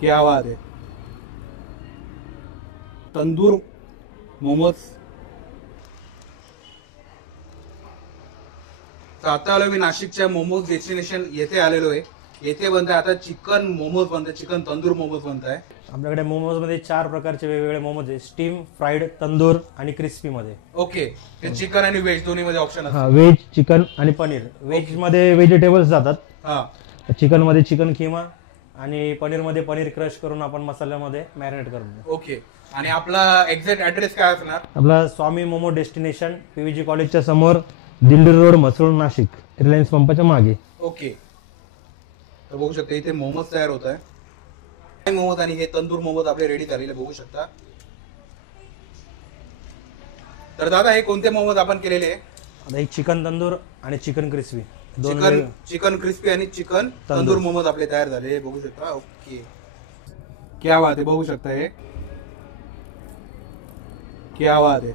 क्या बात है। तंदूर मोमोज। तर आता आलो मी नाशिकच्या मोमोज डेस्टिनेशन येथे आलेलो आहे। येथे बनत आहे आता चिकन मोमोज बनत आहे, चिकन तंदूर मोमोज बनत आहे। आपल्याकडे मोमोज मध्ये 4 प्रकारचे वेगवेगळे मोमोज आहे, स्टीम, फ्राईड, तंदूर आणि क्रिस्पी मध्ये। ओके, ते चिकन आणि व्हेज दोन्ही मध्ये ऑप्शन हा, असतात। व्हेज, चिकन आणि पनीर। व्हेज मध्ये व्हेजिटेबल्स जातात, हा चिकन मध्ये चिकन किमा आणि पनीर मध्ये पनीर क्रश करून आपण मसाल्यामध्ये मॅरिनेट करतो। ओके, आणि आपला एक्झॅक्ट ऍड्रेस काय असणार? आपला स्वामी मोमो डेस्टिनेशन, पीव्हीजी कॉलेजच्या समोर, दिंडी रोड, म्हसरूळ, नाशिक, रिलायन्स पंपाच्या मागे। ओके, तर बघू शकता इथे मोमोज तयार होत आहे। मोमोज आणि हे तंदूर मोमोज आपले रेडी झालेले बघू शकता। तर दादा हे कोणते मोमोज आपण केलेले आहे? आता एक चिकन तंदूर आणि चिकन क्रिस्पी, दोन चिकन क्रिस्पी आणि चिकन तंदूर मोमोज आपले तयार झाले बघू शकता। ओके, क्या बात आहे, बघू शकता हे क्या बात आहे।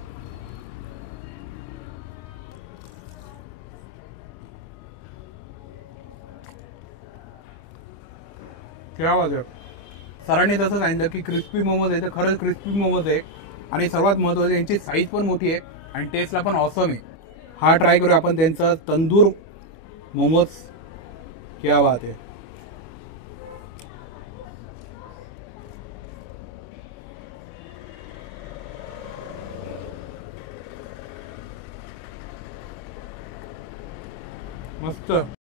क्या बात आहे। सरांनी तसं सांगितलं की क्रिस्पी मोमोज आहे, तर खरंच क्रिस्पी मोमोज आहे आणि सर्वात महत्त्वाचं यांची साईज पण मोठी आहे आणि टेस्टला पण ऑसम आहे। हा ट्राय करूया आपण त्यांचा तंदूर मोमोज। क्या बात आहे। मस्त।